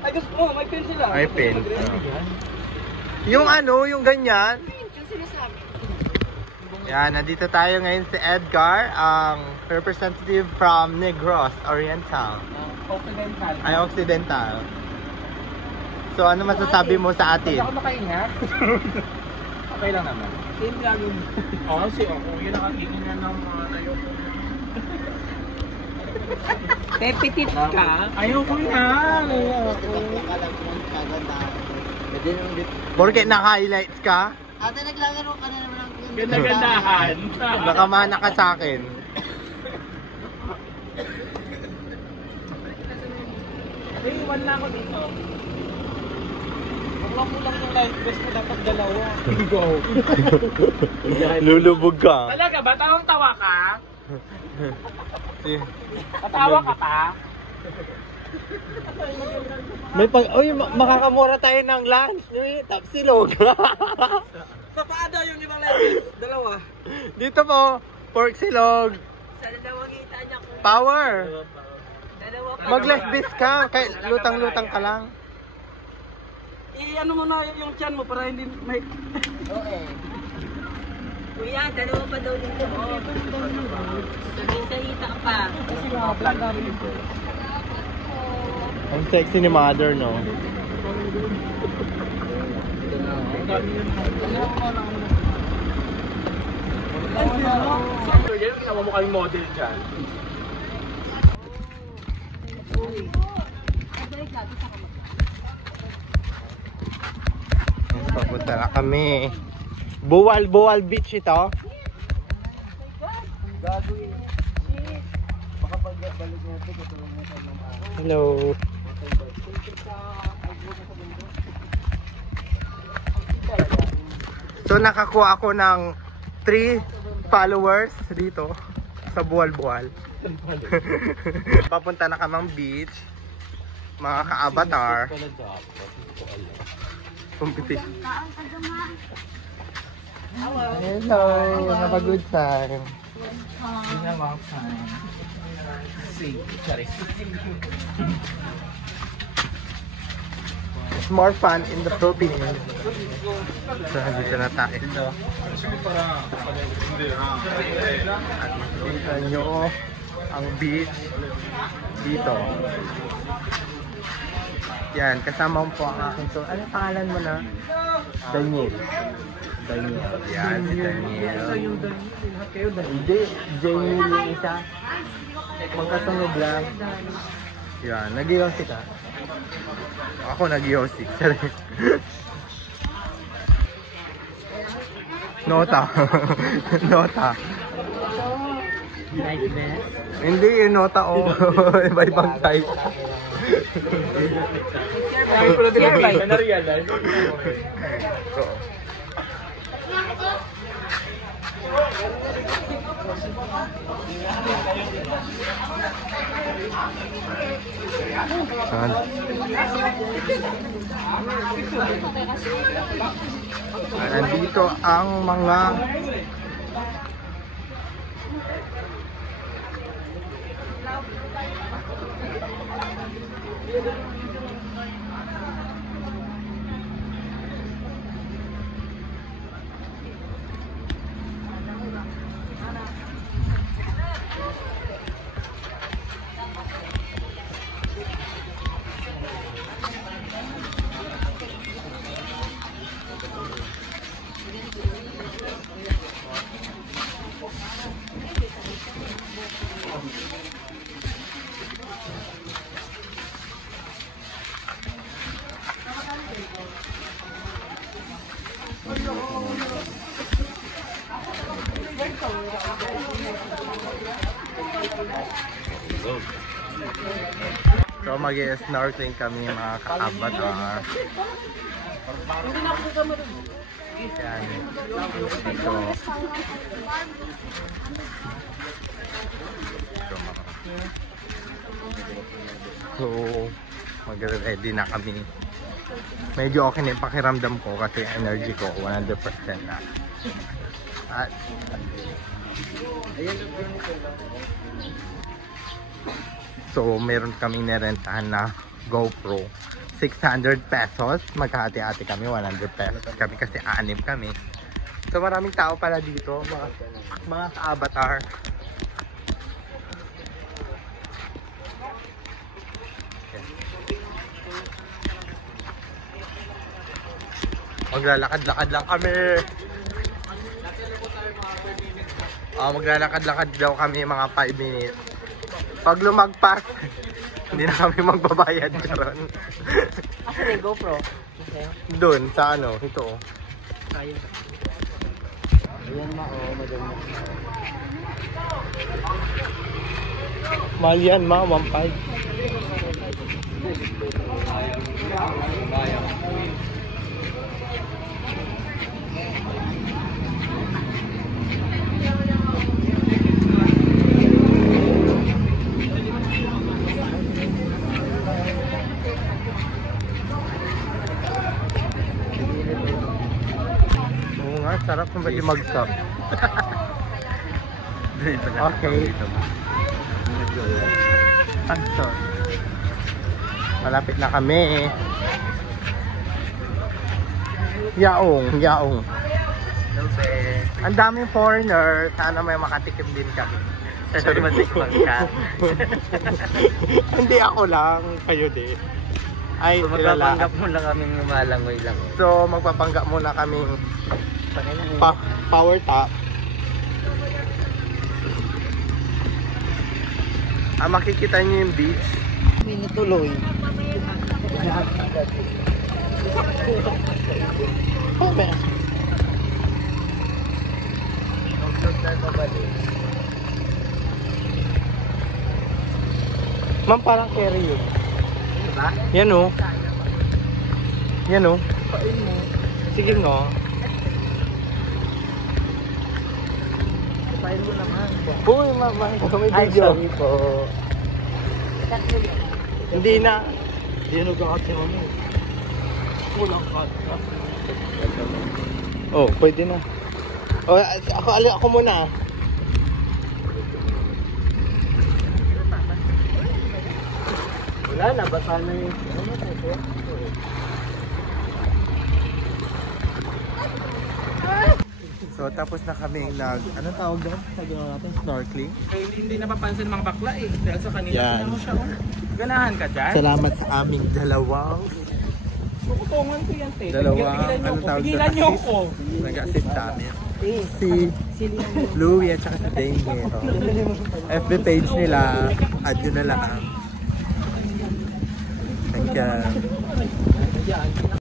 Ay, gusto mo, may pen sila. May pen. Yung ano, yung ganyan. Yan, nandito tayo ngayon si Edgar, ang representative from Negros Oriental. Occidental. Ay, Occidental. So, ano masasabi mo sa atin? Hindi ako makahinga. Okay lang naman. Same laging. Oo, kasi ako, yun nakakikingan ng ayoko. Pepitit ka? Ayoko yan. Porque naka-highlights ka? Ate, naglalaro ka na naman ng Ganda-gandahan. Nakamana ka sa akin. Ay, iwan na ako dito. Kulang-kulang yung life vest mo, dapat dalawa. Go. Lulubog ka. Talaga ba? Tawang-tawa ka? Si... Tatawa ka pa? May pag... Uy, makakamura tayo ng lunch. Tapsilog. Papaado yung ibang life vest? Dalawa. Dito po, pork silog. Sa dalawang kita niya kung Power. dalawa pa. Mag-left beast ka. Kay lutang-lutang ka lang. I-ano mo na yung tiyan mo para hindi may... Okay. Kuya, dalawa pa daw dito. Sabihin sa hita pa. Kasi mga vlog namin ito. Ang sexy ni mother, no? So, yan, ginawa mo kaming model dyan. Papunta na kami. Buwal Beach ito. Hello. So nakakuha ako ng 3 followers dito sa Buwal. Papunta na kamang beach. Mga ka-avatar. Competition. Hello. Have a good time. In a long time. See, sorry. It's more fun in the Philippines. So, dito na tayo. At makikita nyo ang beach dito. Yan, kasama po ang aking so. Ano pangalan mo na? Daniel. Yan, si Daniel. Hindi, Jamie yung isa. Magkatungog lang. Yan, nag-iosik ka. Ako nag-iosik. Nota. Nota. Like this? Hindi yung nota o. Iba-ibang type. So, nandito ang mga So mag-snorkeling kami mga ka-avatar. Yan. Dito. So mag-ready na kami. Medyo okay na yung pakiramdam ko kasi energy ko 100% na. At so meron kaming nirentahan na GoPro 600 pesos. Magkahati-hati kami, 100 pesos kami kasi 6 kami. So maraming tao pala dito, mga ka-avatar. Maglalakad-lakad lang kami. Maglalakad-lakad daw kami mga 5 minutes. Pag lumagpas, hindi na kami magbabayad karon. Ako may GoPro. Doon, sa ano, ito. Kaya. Ayan na, maganda. Mahal yan, 1.5. Oo nga, sarap kung pwede mag-stop. Okay. So, malapit na kami. Yaong. Ang daming foreigner. Sana may makatikim din kami. Sana matikman ka. Hindi ako lang, kayo din. Ay, So, magpapanggap mo lang kaming malangoy lang. So, magpapanggap muna kaming power top. Makikita niyo yung beach. Minutuloy. Ma'am, parang carry yun. Diba? Yan o. Yan o. Pain mo. Sige nga. Pain mo naman. Uy, mama. May Ay, video. sorry po. Hindi na. Hindi nag-aaksin mo. Kulang ka. Oh, pwede na. Oh, ako muna. Wala na, basa na yung... So, tapos na kami anong tawag doon? Sa ginawa natin, snorkeling. Hindi napapansin mga bakla eh. Dahil sa kanila, Yan. mo siya. Ganahan ka dyan? Salamat sa aming dalawang Pupungan ko yan, te. anong tawag Pigilan niyo ako. Nag-assist sa amin. Si Louie at saka si Dane. FB page nila, add nyo na lang. Thank you.